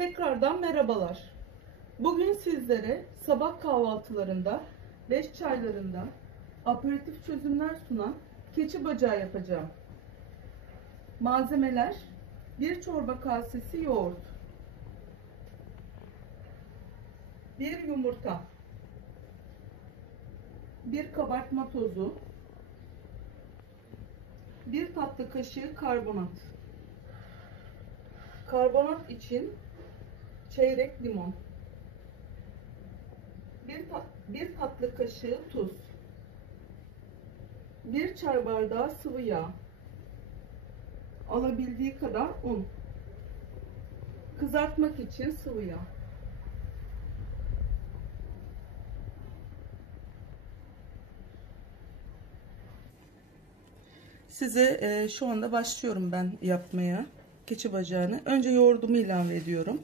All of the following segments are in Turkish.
Tekrardan merhabalar. Bugün sizlere sabah kahvaltılarında, beş çaylarında aperatif çözümler sunan keçi bacağı yapacağım. Malzemeler: 1 çorba kasesi yoğurt, 1 yumurta, 1 kabartma tozu, 1 tatlı kaşığı karbonat. Karbonat için çeyrek limon, 1 tatlı kaşığı tuz, 1 çay bardağı sıvı yağ, alabildiği kadar un, kızartmak için sıvı yağ. Size şu anda başlıyorum ben yapmaya keçi bacağını. Önce yoğurdumu ilave ediyorum.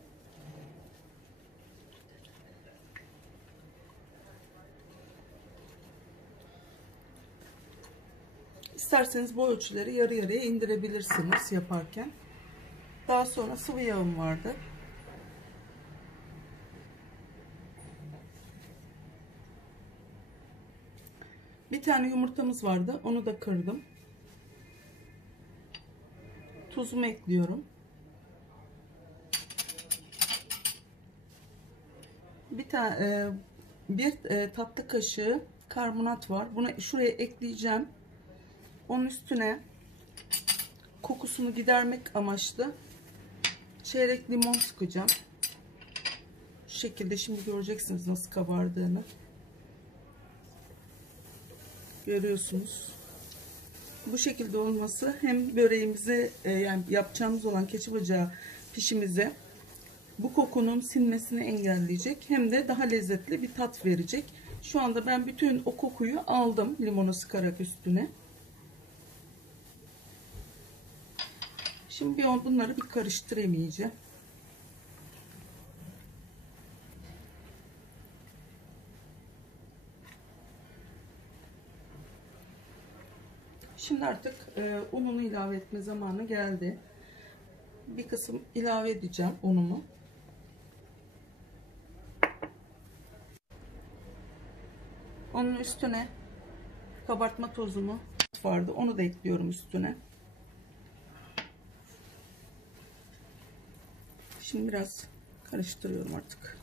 İsterseniz bu ölçüleri yarı yarıya indirebilirsiniz yaparken. Daha sonra sıvı yağım vardı. Bir tane yumurtamız vardı. Onu da kırdım. Tuzumu ekliyorum. Bir tatlı kaşığı karbonat var. Bunu şuraya ekleyeceğim. Onun üstüne kokusunu gidermek amaçlı çeyrek limon sıkacağım. Şu şekilde şimdi göreceksiniz nasıl kabardığını. Görüyorsunuz. Bu şekilde olması hem böreğimize yani yapacağımız olan keçi bacağı pişimize bu kokunun sinmesini engelleyecek, hem de daha lezzetli bir tat verecek. Şu anda ben bütün o kokuyu aldım limonu sıkarak üstüne. Şimdi bunları bir karıştırayım iyice. Şimdi artık ununu ilave etme zamanı geldi. Bir kısım ilave edeceğim unumu. Onun üstüne kabartma tozumu vardı. Onu da ekliyorum üstüne. Şimdi biraz karıştırıyorum artık.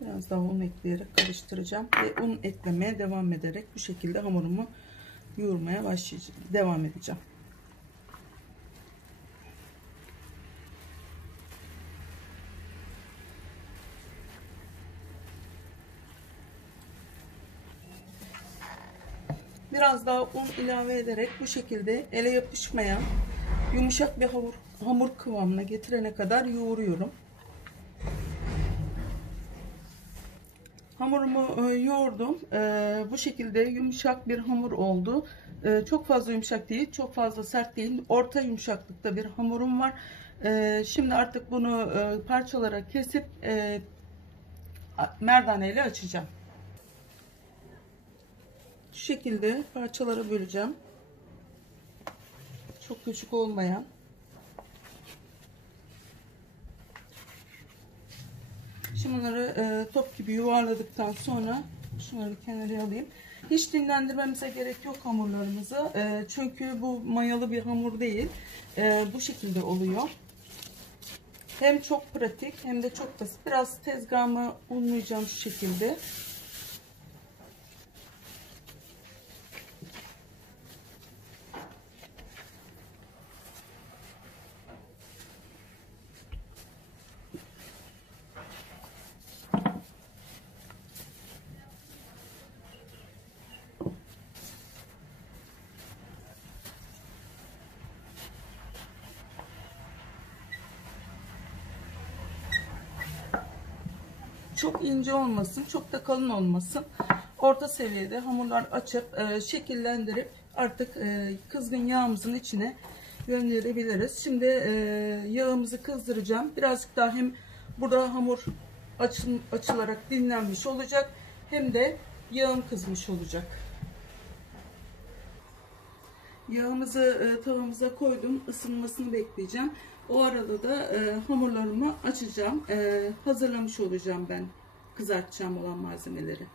Biraz daha un ekleyerek karıştıracağım ve un eklemeye devam ederek bu şekilde hamurumu yoğurmaya devam edeceğim. Biraz daha un ilave ederek bu şekilde ele yapışmayan yumuşak bir hamur kıvamına getirene kadar yoğuruyorum. Hamurumu yoğurdum. Bu şekilde yumuşak bir hamur oldu. Çok fazla yumuşak değil, çok fazla sert değil. Orta yumuşaklıkta bir hamurum var. Şimdi artık bunu parçalara kesip merdane ile açacağım. Şu şekilde parçalara böleceğim. Çok küçük olmayan. Şimdi bunları top gibi yuvarladıktan sonra şunları kenara alayım. Hiç dinlendirmemize gerek yok hamurlarımızı. Çünkü bu mayalı bir hamur değil. Bu şekilde oluyor. Hem çok pratik hem de çok basit. Biraz tezgahımı unlayacağım şu şekilde. Çok ince olmasın, çok da kalın olmasın. Orta seviyede hamurlar açıp şekillendirip artık kızgın yağımızın içine gönderebiliriz. Şimdi yağımızı kızdıracağım. Birazcık daha hem burada hamur açılarak dinlenmiş olacak, hem de yağım kızmış olacak. Yağımızı tavamıza koydum. Isınmasını bekleyeceğim. O arada da hamurlarımı açacağım. Hazırlamış olacağım ben kızartacağım olan malzemeleri.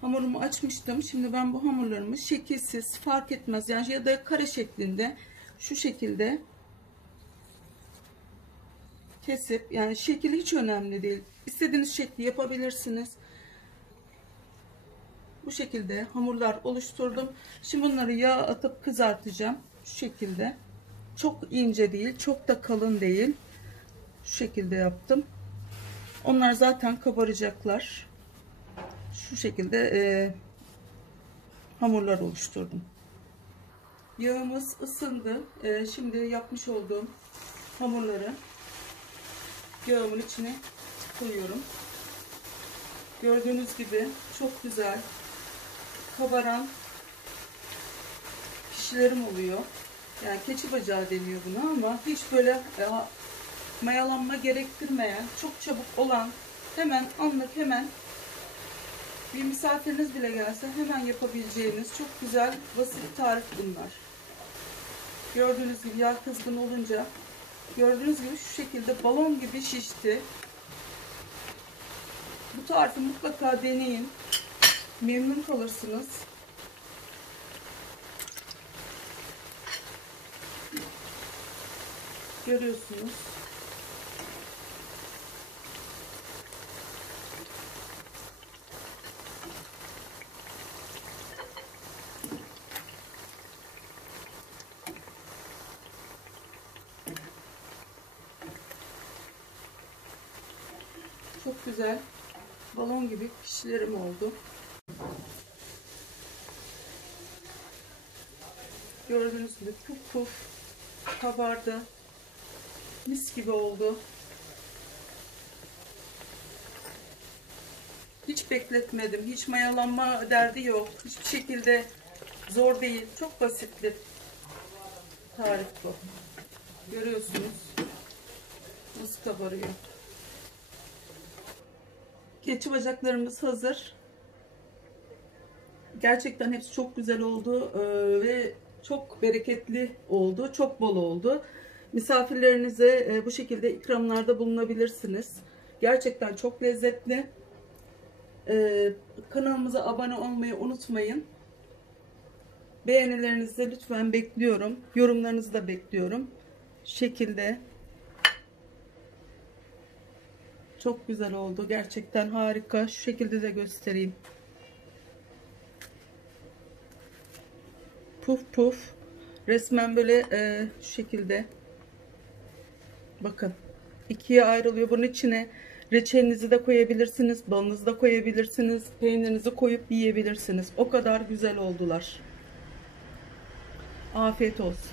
Hamurumu açmıştım. Şimdi ben bu hamurlarımı şekilsiz, fark etmez yani, ya da kare şeklinde şu şekilde kesip, yani şekil hiç önemli değil. İstediğiniz şekli yapabilirsiniz. Bu şekilde hamurlar oluşturdum. Şimdi bunları yağ atıp kızartacağım. Şu şekilde. Çok ince değil, çok da kalın değil. Şu şekilde yaptım. Onlar zaten kabaracaklar. Şu şekilde hamurlar oluşturdum. Yağımız ısındı. Şimdi yapmış olduğum hamurları yağımın içine koyuyorum. Gördüğünüz gibi çok güzel kabaran pişilerim oluyor. Yani keçi bacağı deniyor buna, ama hiç böyle mayalanma gerektirmeyen, çok çabuk olan, hemen anlık, hemen bir misafiriniz bile gelse hemen yapabileceğiniz çok güzel basit tarif bunlar. Gördüğünüz gibi yağ kızgın olunca, gördüğünüz gibi şu şekilde balon gibi şişti. Bu tarifi mutlaka deneyin. Memnun kalırsınız. Görüyorsunuz. Çok güzel balon gibi pişilerim oldu. Gördüğünüz gibi puf puf kabardı. Mis gibi oldu. Hiç bekletmedim. Hiç mayalanma derdi yok. Hiçbir şekilde zor değil. Çok basit bir tarif bu. Görüyorsunuz nasıl kabarıyor. Keçi bacaklarımız hazır. Gerçekten hepsi çok güzel oldu ve çok bereketli oldu. Çok bol oldu. Misafirlerinize bu şekilde ikramlarda bulunabilirsiniz. Gerçekten çok lezzetli. Kanalımıza abone olmayı unutmayın. Beğenilerinizi de lütfen bekliyorum. Yorumlarınızı da bekliyorum. Şu şekilde. Çok güzel oldu. Gerçekten harika. Şu şekilde de göstereyim. Puf puf. Resmen böyle şu şekilde. Bakın. İkiye ayrılıyor. Bunun içine reçelinizi de koyabilirsiniz. Balınızı da koyabilirsiniz. Peynirinizi koyup yiyebilirsiniz. O kadar güzel oldular. Afiyet olsun.